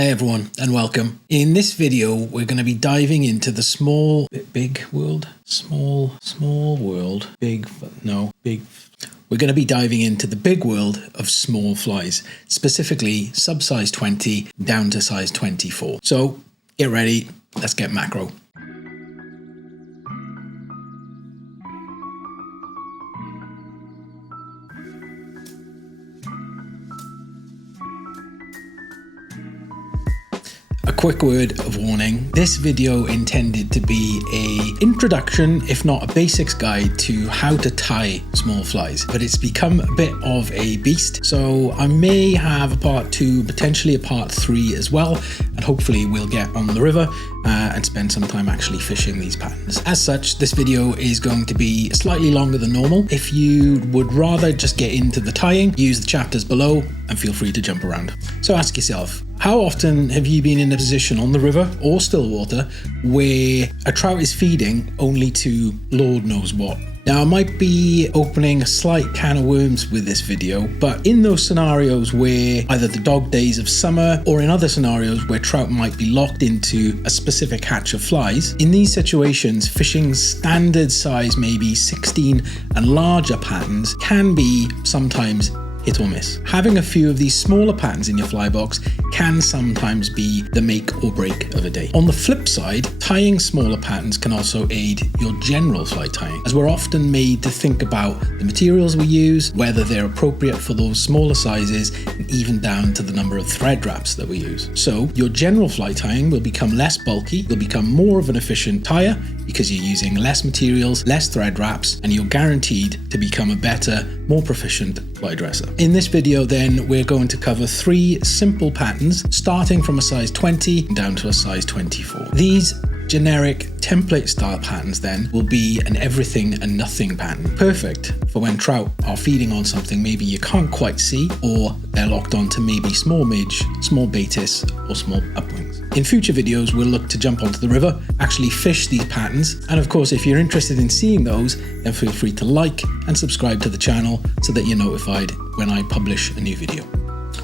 Hey everyone, and welcome. In this video, we're going to be diving into the We're going to be diving into the big world of small flies, specifically sub-size 20 down to size 24. So get ready, let's get macro. A quick word of warning, this video intended to be an introduction, if not a basics guide to how to tie small flies, but it's become a bit of a beast, so I may have a part 2, potentially a part 3 as well, and hopefully we'll get on the river and spend some time actually fishing these patterns. As such, this video is going to be slightly longer than normal. If you would rather just get into the tying, use the chapters below and feel free to jump around. So ask yourself, how often have you been in a position on the river or still water where a trout is feeding only to Lord knows what? Now, I might be opening a slight can of worms with this video, but in those scenarios where either the dog days of summer or in other scenarios where trout might be locked into a specific hatch of flies, in these situations, fishing standard size, maybe 16 and larger patterns can be sometimes hit or miss. Having a few of these smaller patterns in your fly box can sometimes be the make or break of a day. On the flip side, tying smaller patterns can also aid your general fly tying, as we're often made to think about the materials we use, whether they're appropriate for those smaller sizes, and even down to the number of thread wraps that we use. So your general fly tying will become less bulky, you'll become more of an efficient tyer because you're using less materials, less thread wraps, and you're guaranteed to become a better, more proficient fly dresser. In this video then, we're going to cover 3 simple patterns, starting from a size 20 down to a size 24. These generic template style patterns then will be an everything and nothing pattern, perfect for when trout are feeding on something maybe you can't quite see, or they're locked onto maybe small midge, small batis, or small upwings. In future videos, we'll look to jump onto the river, actually fish these patterns, and of course, if you're interested in seeing those, then feel free to like and subscribe to the channel so that you're notified when I publish a new video.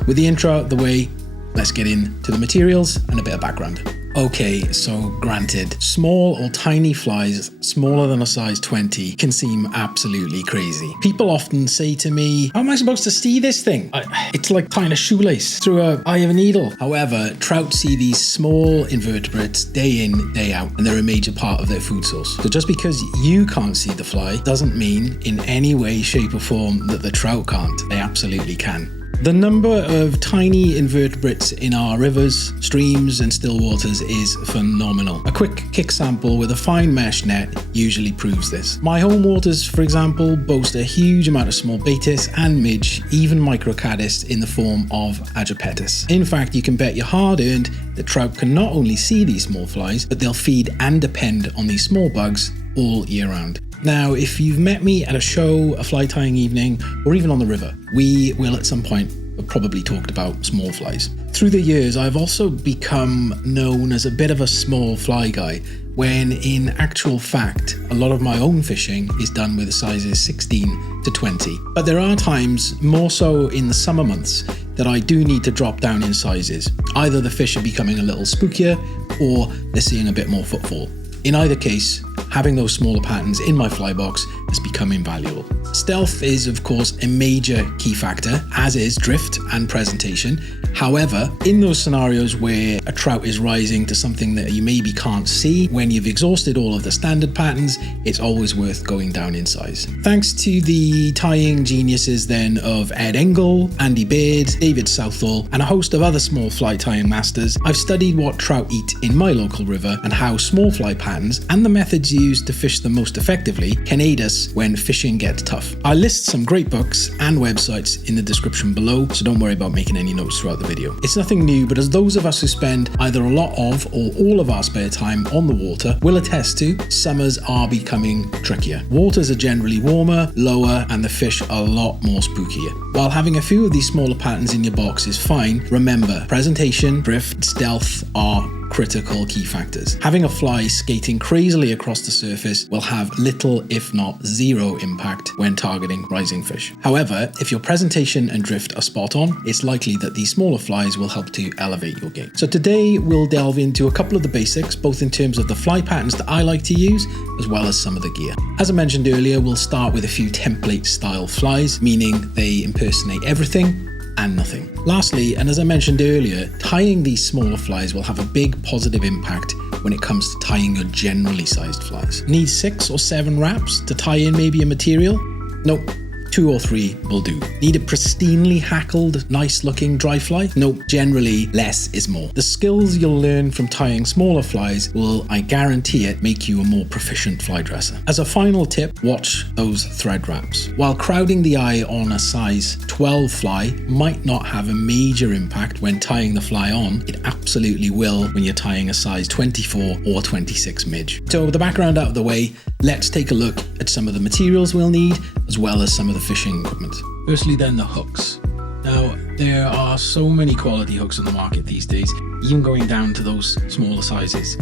With the intro out of the way, let's get into the materials and a bit of background. Okay, so granted, small or tiny flies smaller than a size 20 can seem absolutely crazy. People often say to me, how am I supposed to see this thing? It's like tying a shoelace through an eye of a needle. However, trout see these small invertebrates day in, day out, and they're a major part of their food source. So just because you can't see the fly doesn't mean in any way, shape or form that the trout can't. They absolutely can. The number of tiny invertebrates in our rivers, streams and still waters is phenomenal. A quick kick sample with a fine mesh net usually proves this. My home waters, for example, boast a huge amount of small batis and midge, even microcaddis in the form of agepetis. In fact, you can bet your hard-earned that trout can not only see these small flies, but they'll feed and depend on these small bugs all year round. Now, if you've met me at a show, a fly tying evening, or even on the river, we will at some point have probably talked about small flies. Through the years, I've also become known as a bit of a small fly guy, when in actual fact, a lot of my own fishing is done with sizes 16 to 20. But there are times, more so in the summer months, that I do need to drop down in sizes. Either the fish are becoming a little spookier, or they're seeing a bit more footfall. In either case, having those smaller patterns in my fly box has become invaluable. Stealth is, of course, a major key factor, as is drift and presentation. However, in those scenarios where a trout is rising to something that you maybe can't see, when you've exhausted all of the standard patterns, it's always worth going down in size. Thanks to the tying geniuses then of Ed Engel, Andy Beard, David Southall, and a host of other small fly tying masters, I've studied what trout eat in my local river and how small fly patterns and the methods used to fish them most effectively can aid us when fishing gets tough. I'll list some great books and websites in the description below, so don't worry about making any notes throughout the video. It's nothing new, but as those of us who spend either a lot of or all of our spare time on the water will attest to, summers are becoming trickier. Waters are generally warmer, lower, and the fish are a lot more spookier. While having a few of these smaller patterns in your box is fine, remember, presentation, drift, stealth are critical key factors. Having a fly skating crazily across the surface will have little, if not zero, impact when targeting rising fish. However, if your presentation and drift are spot on, it's likely that these smaller flies will help to elevate your game. So today we'll delve into a couple of the basics, both in terms of the fly patterns that I like to use, as well as some of the gear. As I mentioned earlier, we'll start with a few template style flies, meaning they impersonate everything and nothing. Lastly, and as I mentioned earlier, tying these smaller flies will have a big positive impact when it comes to tying your generally sized flies. Need 6 or 7 wraps to tie in maybe a material? Nope. 2 or 3 will do. Need a pristinely hackled, nice looking dry fly? Nope, generally less is more. The skills you'll learn from tying smaller flies will, I guarantee it, make you a more proficient fly dresser. As a final tip, watch those thread wraps. While crowding the eye on a size 12 fly might not have a major impact when tying the fly on, it absolutely will when you're tying a size 24 or 26 midge. So with the background out of the way, let's take a look at some of the materials we'll need, as well as some of the fishing equipment. Firstly then, the hooks. Now, there are so many quality hooks on the market these days, even going down to those smaller sizes.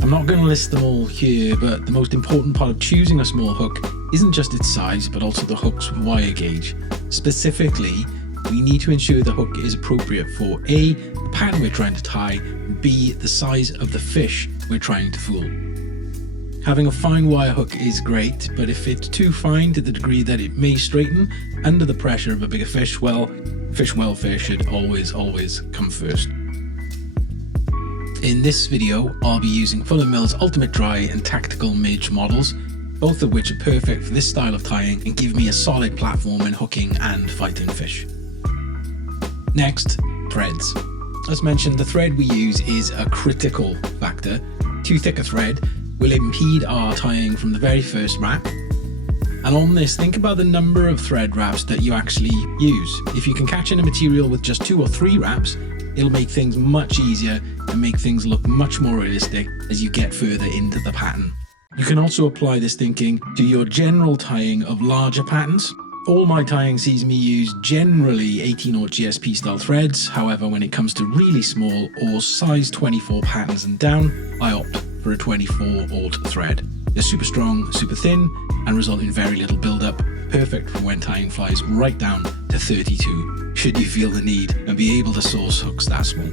I'm not going to list them all here, but the most important part of choosing a small hook isn't just its size, but also the hook's wire gauge. Specifically, we need to ensure the hook is appropriate for A, the pattern we're trying to tie, and B, the size of the fish we're trying to fool. Having a fine wire hook is great, but if it's too fine to the degree that it may straighten under the pressure of a bigger fish, well, fish welfare should always come first. In this video, I'll be using Fuller Mill's Ultimate Dry and Tactical Midge models, both of which are perfect for this style of tying and give me a solid platform in hooking and fighting fish. Next, threads. As mentioned, the thread we use is a critical factor. Too thick a thread will impede our tying from the very first wrap. And on this, think about the number of thread wraps that you actually use. If you can catch in a material with just 2 or 3 wraps, it'll make things much easier and make things look much more realistic as you get further into the pattern. You can also apply this thinking to your general tying of larger patterns. All my tying sees me use generally 18/0 GSP style threads. However, when it comes to really small or size 24 patterns and down, I opt for a 24/0 thread. They're super strong, super thin, and result in very little buildup, perfect for when tying flies right down to 32, should you feel the need and be able to source hooks that small.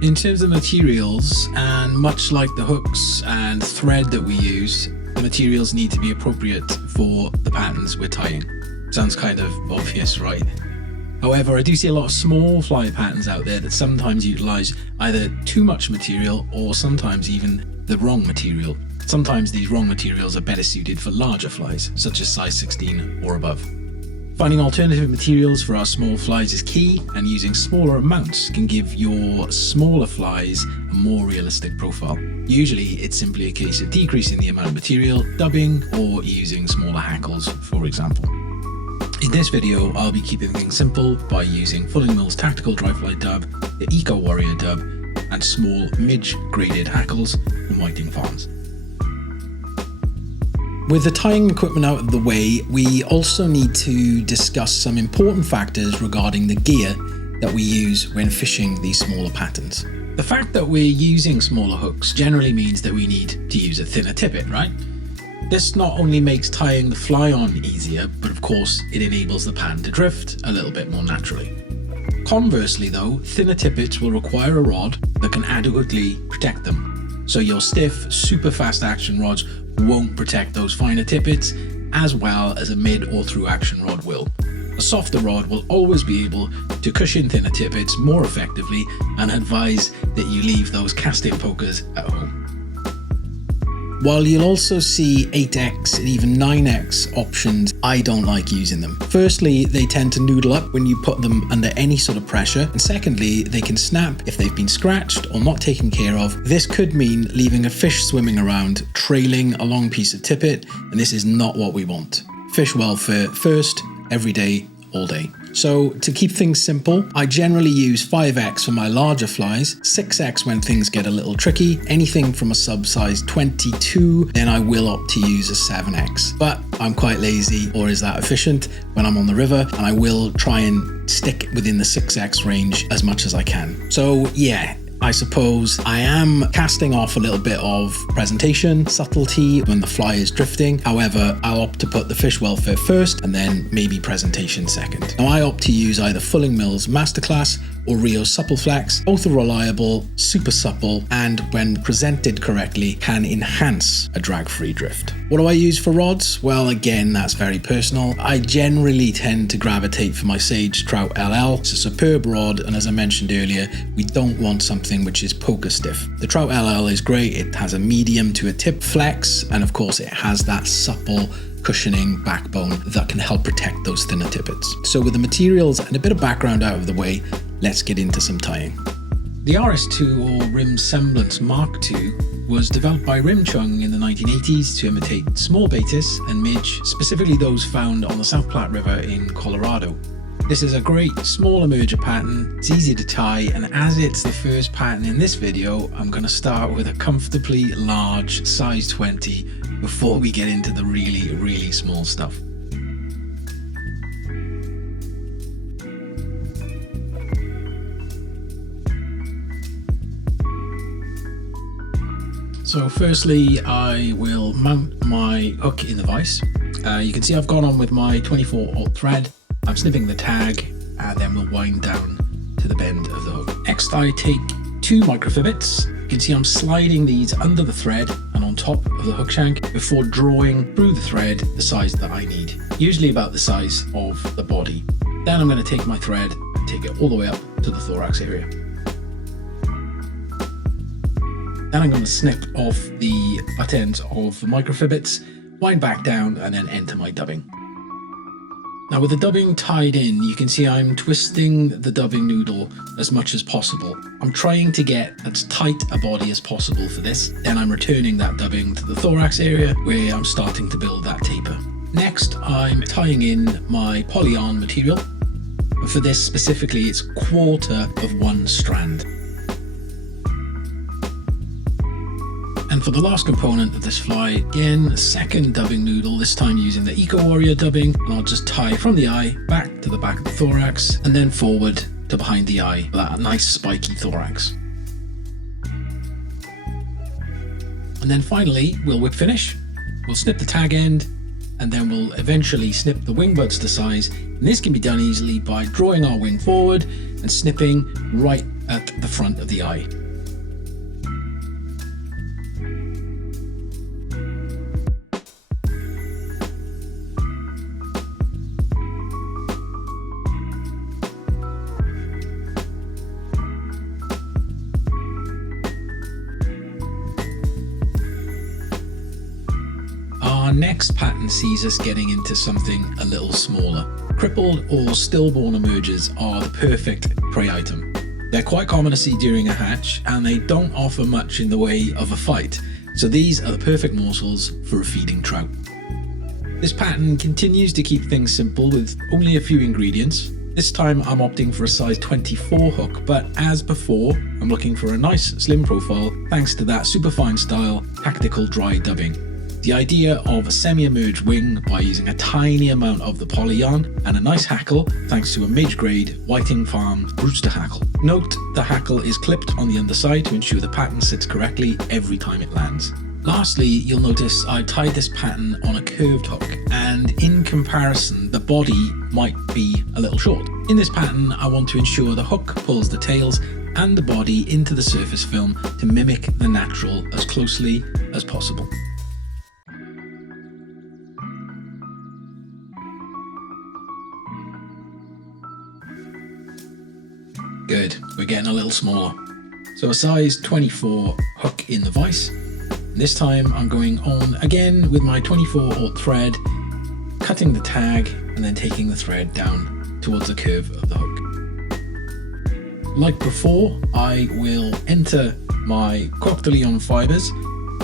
In terms of materials, and much like the hooks and thread that we use, the materials need to be appropriate for the patterns we're tying. Sounds kind of obvious, right? However, I do see a lot of small fly patterns out there that sometimes utilize either too much material or sometimes even the wrong material. Sometimes these wrong materials are better suited for larger flies, such as size 16 or above. Finding alternative materials for our small flies is key, and using smaller amounts can give your smaller flies a more realistic profile. Usually, it's simply a case of decreasing the amount of material, dubbing, or using smaller hackles, for example. In this video, I'll be keeping things simple by using Fuller Mill's Tactical Dry Fly Dub, the Eco Warrior Dub, and small midge graded hackles from Whiting Farms. With the tying equipment out of the way, we also need to discuss some important factors regarding the gear that we use when fishing these smaller patterns. The fact that we're using smaller hooks generally means that we need to use a thinner tippet, right? This not only makes tying the fly on easier, but of course it enables the pattern to drift a little bit more naturally. Conversely though, thinner tippets will require a rod that can adequately protect them. So your stiff, super fast action rods won't protect those finer tippets as well as a mid or through action rod will. A softer rod will always be able to cushion thinner tippets more effectively, and advise that you leave those cast-in pokers at home. While you'll also see 8x and even 9x options, I don't like using them. Firstly, they tend to noodle up when you put them under any sort of pressure, and secondly, they can snap if they've been scratched or not taken care of. This could mean leaving a fish swimming around, trailing a long piece of tippet, and this is not what we want. Fish welfare first, every day, all day. So to keep things simple, I generally use 5x for my larger flies, 6x when things get a little tricky, anything from a sub size 22, then I will opt to use a 7x. But I'm quite lazy, or is that efficient, when I'm on the river, and I will try and stick within the 6x range as much as I can. So yeah, I suppose I am casting off a little bit of presentation, subtlety when the fly is drifting. However, I'll opt to put the fish welfare first and then maybe presentation second. Now I opt to use either Fulling Mills Masterclass or Rio Supple Flex. Both are reliable, super supple, and when presented correctly can enhance a drag-free drift. What do I use for rods? Well, again, that's very personal. I generally tend to gravitate for my Sage Trout LL. It's a superb rod, and as I mentioned earlier, we don't want something which is poker stiff. The Trout LL is great. It has a medium to a tip flex, and of course it has that supple cushioning backbone that can help protect those thinner tippets. So with the materials and a bit of background out of the way, let's get into some tying. The RS2 or Rim Semblance Mk2 was developed by Rim Chung in the 1980s to imitate small batis and midge, specifically those found on the South Platte River in Colorado. This is a great small emerger pattern, it's easy to tie, and as it's the first pattern in this video, I'm going to start with a comfortably large size 20 before we get into the really small stuff. So firstly, I will mount my hook in the vise. You can see I've gone on with my 24/0 thread. I'm snipping the tag and then we'll wind down to the bend of the hook. Next, I take 2 micro Fibbets. You can see I'm sliding these under the thread and on top of the hook shank before drawing through the thread the size that I need, usually about the size of the body. Then I'm going to take my thread and take it all the way up to the thorax area. Then I'm going to snip off the butt ends of the micro Fibbets, wind back down and then enter my dubbing. Now with the dubbing tied in, you can see I'm twisting the dubbing noodle as much as possible. I'm trying to get as tight a body as possible for this. Then I'm returning that dubbing to the thorax area where I'm starting to build that taper. Next, I'm tying in my poly-yarn material. For this specifically, it's 1/4 of 1 strand. And for the last component of this fly, again, second dubbing noodle, this time using the Eco Warrior dubbing, and I'll just tie from the eye back to the back of the thorax and then forward to behind the eye for that nice spiky thorax. And then finally, we'll whip finish. We'll snip the tag end and then we'll eventually snip the wing buds to size. And this can be done easily by drawing our wing forward and snipping right at the front of the eye. Our next pattern sees us getting into something a little smaller. Crippled or stillborn emergers are the perfect prey item. They're quite common to see during a hatch and they don't offer much in the way of a fight, so these are the perfect morsels for a feeding trout. This pattern continues to keep things simple with only a few ingredients. This time I'm opting for a size 24 hook, but as before, I'm looking for a nice slim profile thanks to that super fine style tactical dry dubbing. The idea of a semi-emerged wing by using a tiny amount of the poly yarn and a nice hackle thanks to a mid-grade Whiting Farms rooster hackle. Note the hackle is clipped on the underside to ensure the pattern sits correctly every time it lands. Lastly, you'll notice I tied this pattern on a curved hook, and in comparison the body might be a little short. In this pattern I want to ensure the hook pulls the tails and the body into the surface film to mimic the natural as closely as possible. Good, we're getting a little smaller. So a size 24 hook in the vise. This time I'm going on again with my 24/0 thread, cutting the tag and then taking the thread down towards the curve of the hook. Like before, I will enter my Coq de Leon fibres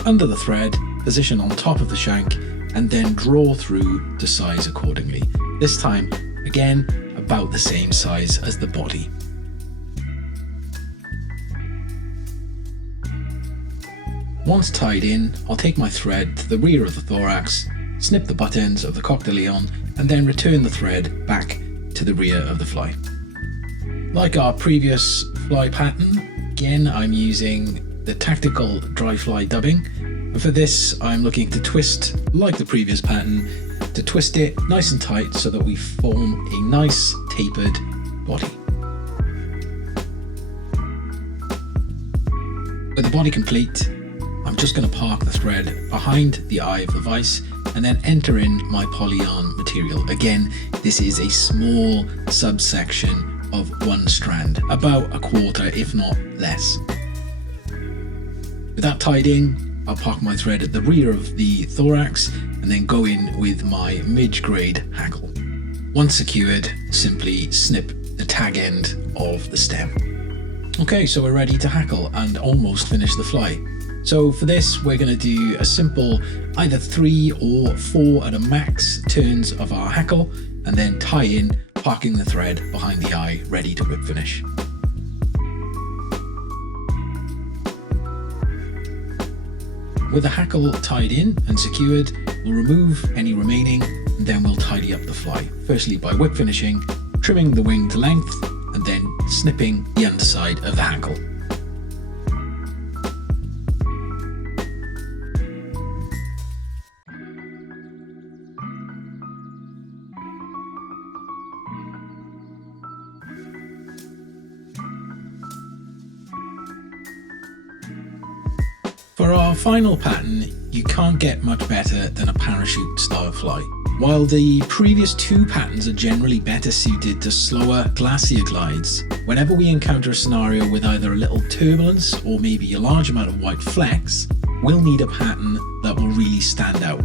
under the thread, position on top of the shank, and then draw through to size accordingly. This time, again, about the same size as the body. Once tied in, I'll take my thread to the rear of the thorax, snip the butt ends of the Coq de Leon, and then return the thread back to the rear of the fly. Like our previous fly pattern, Again, I'm using the tactical dry fly dubbing. And for this, I'm looking to twist, like the previous pattern, to twist it nice and tight so that we form a nice tapered body. With the body complete, I'm just going to park the thread behind the eye of the vise and then enter in my poly yarn material. Again, this is a small subsection of one strand, about a quarter if not less. With that tied in, I'll park my thread at the rear of the thorax and then go in with my mid-grade hackle. Once secured, simply snip the tag end of the stem. Okay, so we're ready to hackle and almost finish the fly. So for this, we're going to do a simple either 3 or 4 at a max turns of our hackle and then tie in, parking the thread behind the eye, ready to whip finish. With the hackle tied in and secured, we'll remove any remaining and then we'll tidy up the fly. Firstly by whip finishing, trimming the wing to length and then snipping the underside of the hackle. For our final pattern, you can't get much better than a parachute style fly. While the previous 2 patterns are generally better suited to slower glacier glides, whenever we encounter a scenario with either a little turbulence or maybe a large amount of white flecks, we'll need a pattern that will really stand out.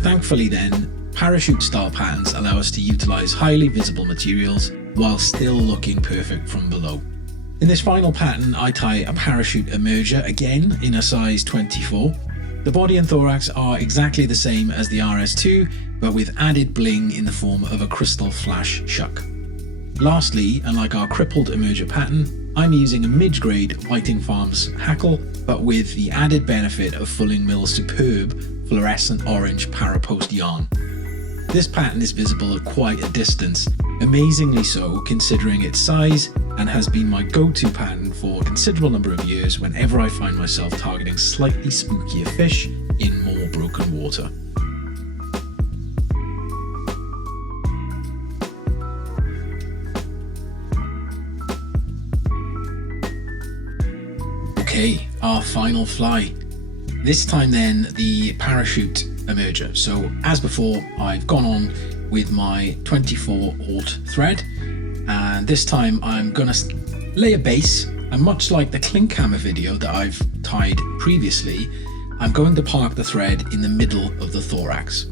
Thankfully then, parachute style patterns allow us to utilize highly visible materials while still looking perfect from below. In this final pattern, I tie a parachute emerger, again in a size 24. The body and thorax are exactly the same as the RS2, but with added bling in the form of a crystal flash shuck. Lastly, unlike our crippled emerger pattern, I'm using a mid-grade Whiting Farms hackle, but with the added benefit of Fulling Mill's superb fluorescent orange Parapost yarn. This pattern is visible at quite a distance, amazingly so considering its size, and has been my go-to pattern for a considerable number of years whenever I find myself targeting slightly spookier fish in more broken water. Okay, our final fly. This time then the parachute emerger. So as before, I've gone on with my 24 aught thread, and this time I'm gonna lay a base, and much like the clink hammer video that I've tied previously, I'm going to park the thread in the middle of the thorax.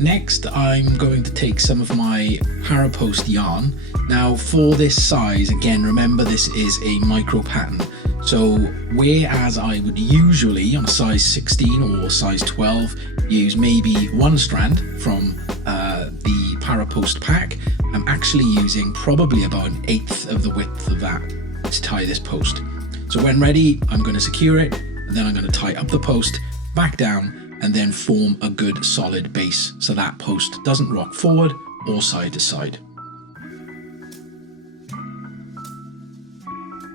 Next, I'm going to take some of my Parapost yarn. Now for this size, again, remember this is a micro pattern. So whereas I would usually on a size 16 or size 12 use maybe 1 strand from the Parapost pack, I'm actually using probably about 1/8 of the width of that to tie this post. So when ready, I'm going to secure it, and then I'm going to tie up the post, back down, and then form a good solid base so that post doesn't rock forward or side to side.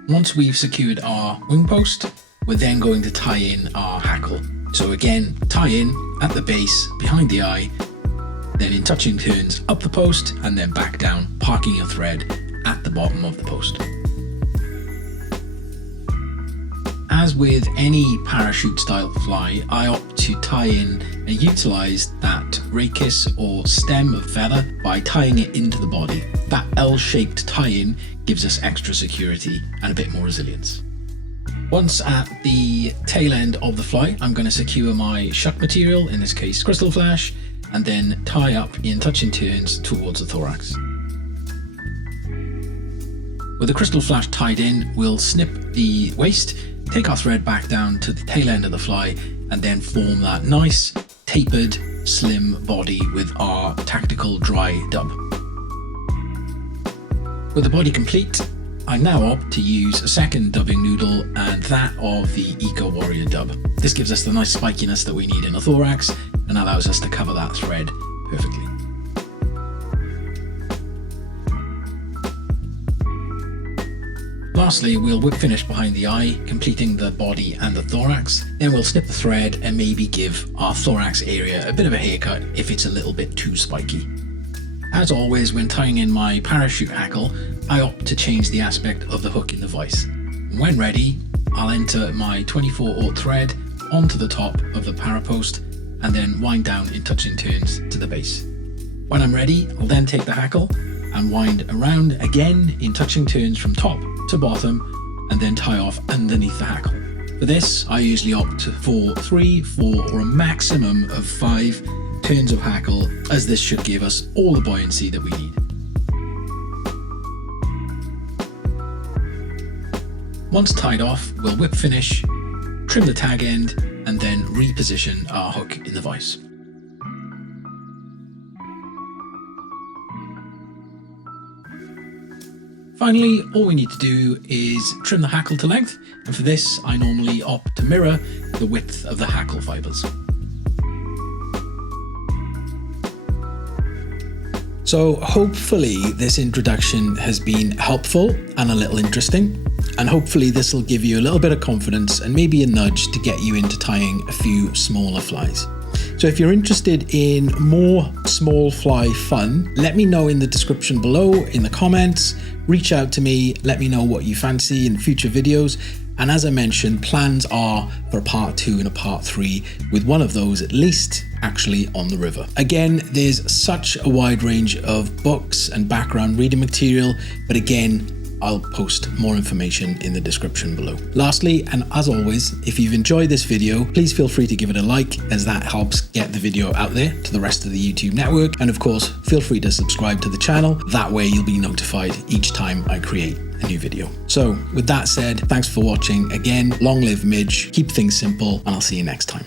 Once we've secured our wing post, we're then going to tie in our hackle. So again, tie in at the base, behind the eye, then in touching turns up the post and then back down, parking your thread at the bottom of the post. As with any parachute style fly, I opt to tie in and utilize that rachis or stem of feather by tying it into the body. That L-shaped tie-in gives us extra security and a bit more resilience. Once at the tail end of the fly, I'm going to secure my shuck material, in this case crystal flash, and then tie up in touching turns towards the thorax. With the crystal flash tied in, we'll snip the waist, take our thread back down to the tail end of the fly, and then form that nice, tapered, slim body with our tactical dry dub. With the body complete, I now opt to use a second dubbing noodle, and that of the Eco Warrior dub. This gives us the nice spikiness that we need in the thorax and allows us to cover that thread perfectly. Lastly, we'll whip finish behind the eye, completing the body and the thorax. Then we'll snip the thread and maybe give our thorax area a bit of a haircut if it's a little bit too spiky. As always, when tying in my parachute hackle, I opt to change the aspect of the hook in the vise. When ready, I'll enter my 24/0 thread onto the top of the parapost and then wind down in touching turns to the base. When I'm ready, I'll then take the hackle and wind around again in touching turns from top to bottom and then tie off underneath the hackle. For this, I usually opt for 3, 4 or a maximum of 5 turns of hackle, as this should give us all the buoyancy that we need. Once tied off, we'll whip finish, trim the tag end, and then reposition our hook in the vise. Finally, all we need to do is trim the hackle to length, and for this I normally opt to mirror the width of the hackle fibres. So hopefully this introduction has been helpful and a little interesting, and hopefully this will give you a little bit of confidence and maybe a nudge to get you into tying a few smaller flies. So if you're interested in more small fly fun, let me know in the description below, in the comments, reach out to me, let me know what you fancy in future videos. And as I mentioned, plans are for a part 2 and a part 3, with one of those at least actually on the river. Again, there's such a wide range of books and background reading material, but again, I'll post more information in the description below. Lastly, and as always, if you've enjoyed this video, please feel free to give it a like, as that helps get the video out there to the rest of the YouTube network. And of course, feel free to subscribe to the channel. That way you'll be notified each time I create a new video. So with that said, thanks for watching. Again, long live Midge, keep things simple, and I'll see you next time.